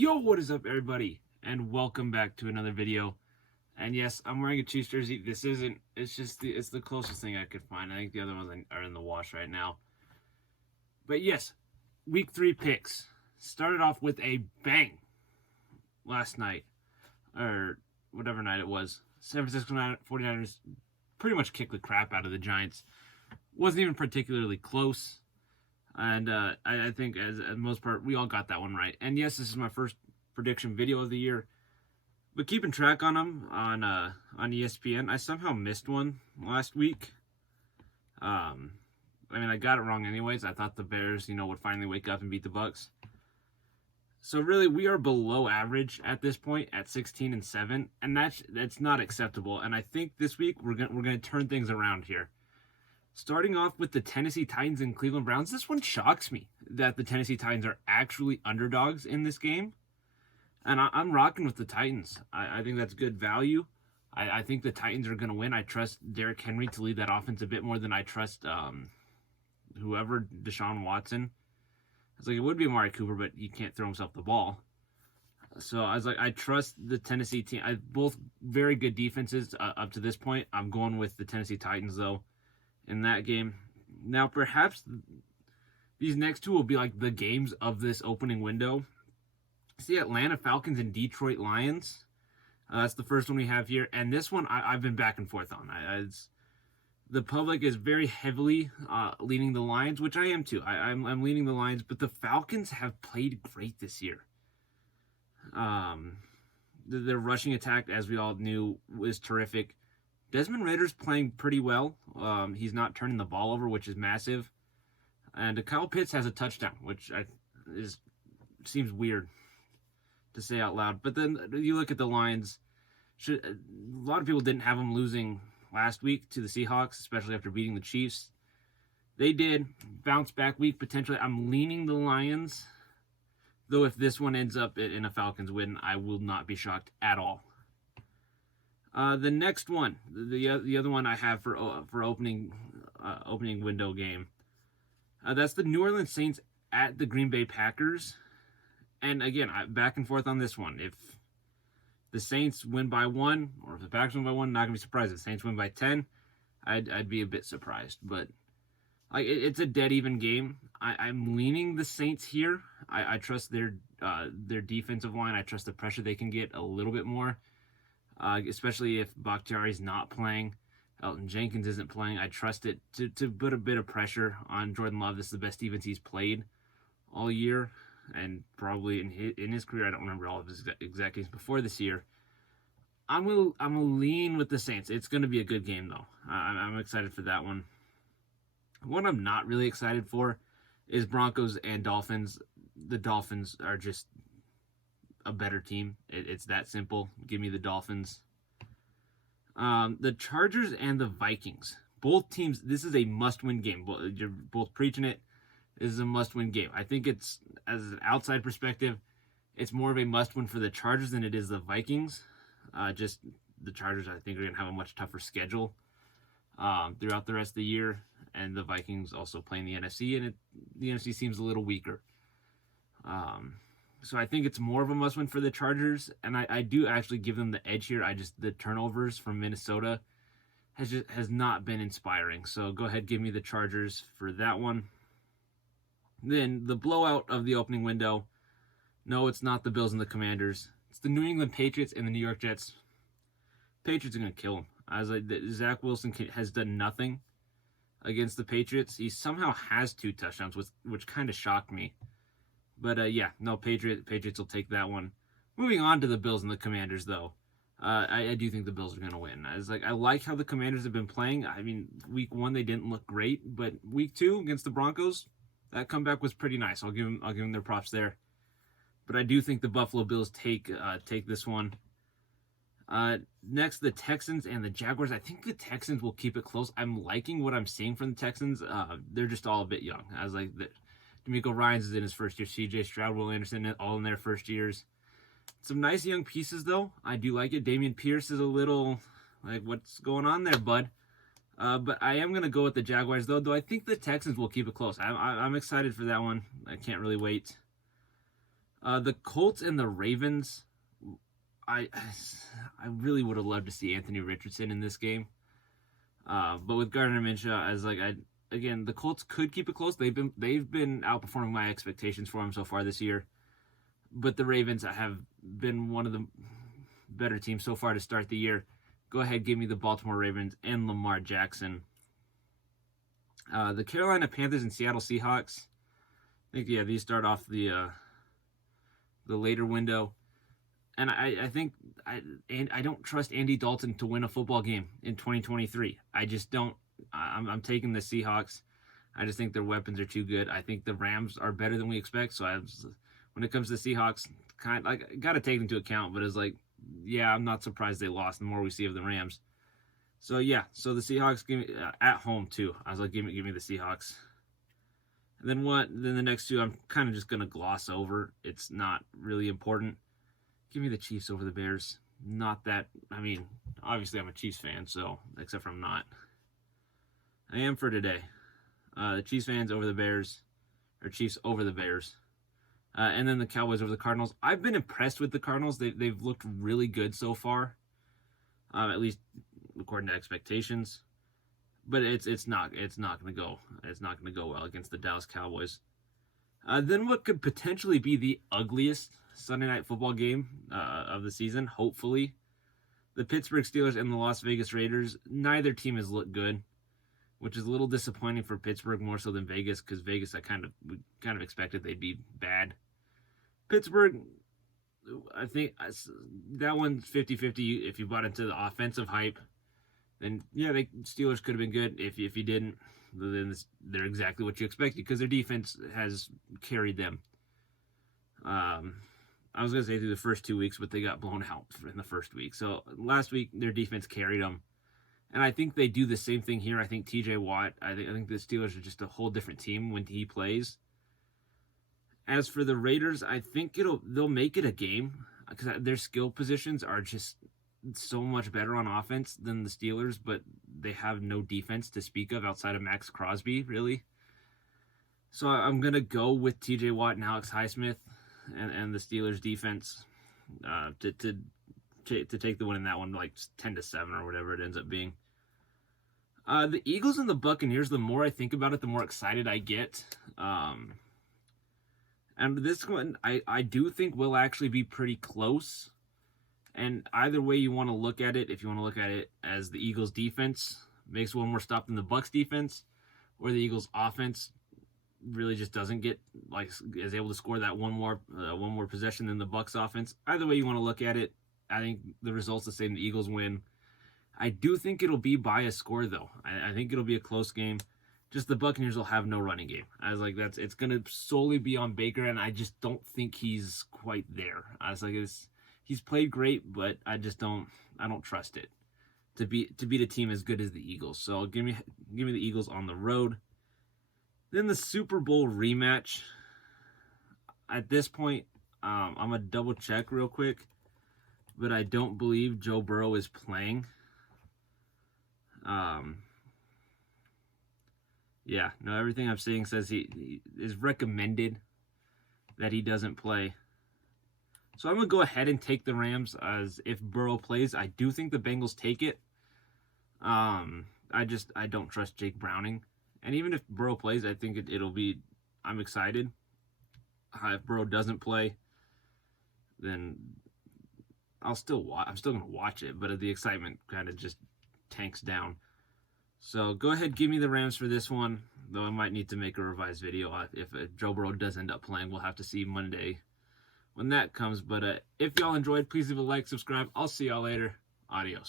Yo, what is up, everybody? And welcome back to another video. And yes, I'm wearing a Chiefs jersey. This isn't, it's the closest thing I could find. I think the other ones are in the wash right now. But yes, week 3 picks. Started off with a bang last night, or whatever night it was. San Francisco 49ers pretty much kicked the crap out of the Giants. Wasn't even particularly close. And I think, as most part, we all got that one right. And yes, this is my first prediction video of the year. But keeping track on them on ESPN, I somehow missed one last week. I mean, I got it wrong anyways. I thought the Bears, would finally wake up and beat the Bucks. So really, we are below average at this point at 16-7, and that's not acceptable. And I think this week we're gonna turn things around here. Starting off with the Tennessee Titans and Cleveland Browns, this one shocks me that the Tennessee Titans are actually underdogs in this game. And I'm rocking with the Titans. I think that's good value. I think the Titans are going to win. I trust Derrick Henry to lead that offense a bit more than I trust whoever, Deshaun Watson. It's like, it would be Amari Cooper, but he can't throw himself the ball. So I was like, I trust the Tennessee team. Both very good defenses up to this point. I'm going with the Tennessee Titans, though, in that game. Now, perhaps these next two will be like the games of this opening window. See, Atlanta Falcons and Detroit Lions. That's the first one we have here. And this one, I've been back and forth on. The public is very heavily leaning the Lions, which I am too. I'm leaning the Lions, but the Falcons have played great this year. Their rushing attack, as we all knew, was terrific. Desmond Ridder's playing pretty well. He's not turning the ball over, which is massive. And Kyle Pitts has a touchdown, which seems weird to say out loud. But then you look at the Lions. A lot of people didn't have them losing last week to the Seahawks, especially after beating the Chiefs. They did. Bounce back week, potentially. I'm leaning the Lions. Though if this one ends up in a Falcons win, I will not be shocked at all. The next one, the other one I have for opening window game, that's the New Orleans Saints at the Green Bay Packers. And again, back and forth on this one. If the Saints win by 1, or if the Packers win by 1, not gonna be surprised. If the Saints win by 10, I'd be a bit surprised. But it's a dead even game. I'm leaning the Saints here. I trust their defensive line. I trust the pressure they can get a little bit more. Especially if Bakhtiari's not playing, Elton Jenkins isn't playing. I trust it to put a bit of pressure on Jordan Love. This is the best defense he's played all year, and probably in his career. I don't remember all of his exact games before this year. I'm gonna lean with the Saints. It's gonna be a good game though. I'm excited for that one. One I'm not really excited for is Broncos and Dolphins. The Dolphins are just a better team. It's that simple. Give me the Dolphins. The Chargers and the Vikings. Both teams, this is a must-win game. You're both preaching it. This is a must-win game. I think it's, as an outside perspective, it's more of a must-win for the Chargers than it is the Vikings. Just the Chargers, I think, are going to have a much tougher schedule throughout the rest of the year. And the Vikings also play in the NFC, and the NFC seems a little weaker. So I think it's more of a must-win for the Chargers, and I do actually give them the edge here. The turnovers from Minnesota has not been inspiring. So go ahead, give me the Chargers for that one. Then the blowout of the opening window. No, it's not the Bills and the Commanders. It's the New England Patriots and the New York Jets. Patriots are going to kill them. Zach Wilson has done nothing against the Patriots. He somehow has 2 touchdowns, which kind of shocked me. But yeah, no, Patriots will take that one. Moving on to the Bills and the Commanders, though. I do think the Bills are going to win. I like how the Commanders have been playing. I mean, week 1 they didn't look great, but week 2 against the Broncos, that comeback was pretty nice. I'll give them their props there. But I do think the Buffalo Bills take this one. Next, the Texans and the Jaguars. I think the Texans will keep it close. I'm liking what I'm seeing from the Texans. They're just all a bit young. D'Amico Ryans is in his first year. C.J. Stroud, Will Anderson, all in their first years. Some nice young pieces, though. I do like it. Dameon Pierce is a little like, what's going on there, bud? But I am going to go with the Jaguars, though I think the Texans will keep it close. I'm excited for that one. I can't really wait. The Colts and the Ravens. I I really would have loved to see Anthony Richardson in this game. But with Gardner Minshew, as like again, the Colts could keep it close. They've been outperforming my expectations for them so far this year. But the Ravens have been one of the better teams so far to start the year. Go ahead, give me the Baltimore Ravens and Lamar Jackson. The Carolina Panthers and Seattle Seahawks. I think these start off the later window, and I think I don't trust Andy Dalton to win a football game in 2023. I just don't. I'm taking the Seahawks. I just think their weapons are too good. I think the Rams are better than we expect. So when it comes to the Seahawks, got to take into account. But it's like, yeah, I'm not surprised they lost. The more we see of the Rams, so the Seahawks give me at home too. I was like, give me the Seahawks. And then the next two I'm kind of just gonna gloss over. It's not really important. Give me the Chiefs over the Bears. Not that, I mean, obviously I'm a Chiefs fan, so except for I'm not. I am for today. The Chiefs fans over the Bears, or Chiefs over the Bears. And then the Cowboys over the Cardinals. I've been impressed with the Cardinals. They've looked really good so far, at least according to expectations. But it's not gonna go well against the Dallas Cowboys. Then what could potentially be the ugliest Sunday night football game of the season, hopefully, the Pittsburgh Steelers and the Las Vegas Raiders. Neither team has looked good, which is a little disappointing for Pittsburgh more so than Vegas, because Vegas we kind of expected they'd be bad. Pittsburgh, I think that one's 50-50 if you bought into the offensive hype. Then the Steelers could have been good. If you didn't, then they're exactly what you expected because their defense has carried them. I was gonna say through the first 2 weeks, but they got blown out in the first week. So last week their defense carried them, and I think they do the same thing here. I think T.J. Watt. I think the Steelers are just a whole different team when he plays. As for the Raiders, I think they'll make it a game because their skill positions are just so much better on offense than the Steelers, but they have no defense to speak of outside of Max Crosby, really. So I'm going to go with TJ Watt and Alex Highsmith and the Steelers defense to take the win in that one, like 10-7 or whatever it ends up being. The Eagles and the Buccaneers, the more I think about it, the more excited I get. And this one, I do think will actually be pretty close. And either way you want to look at it, if you want to look at it as the Eagles defense makes one more stop than the Bucs defense, or the Eagles offense really just doesn't get is able to score that one more possession than the Bucs offense. Either way you want to look at it, I think the result's the same. The Eagles win. I do think it'll be by a score though. I think it'll be a close game. Just the Buccaneers will have no running game. I was like, it's gonna solely be on Baker, and I just don't think he's quite there. I was like, he's played great, but I don't trust it to beat a team as good as the Eagles. So give me the Eagles on the road. Then the Super Bowl rematch. At this point, I'm gonna double check real quick, but I don't believe Joe Burrow is playing. Everything I'm seeing says he is recommended that he doesn't play. So I'm going to go ahead and take the Rams as if Burrow plays. I do think the Bengals take it. I don't trust Jake Browning. And even if Burrow plays, I think it'll be, I'm excited. If Burrow doesn't play, then I'm still going to watch it, but the excitement kind of just tanks down. So go ahead, give me the Rams for this one, though I might need to make a revised video. If Joe Burrow does end up playing, we'll have to see Monday when that comes. But if y'all enjoyed, please leave a like, subscribe. I'll see y'all later. Adios.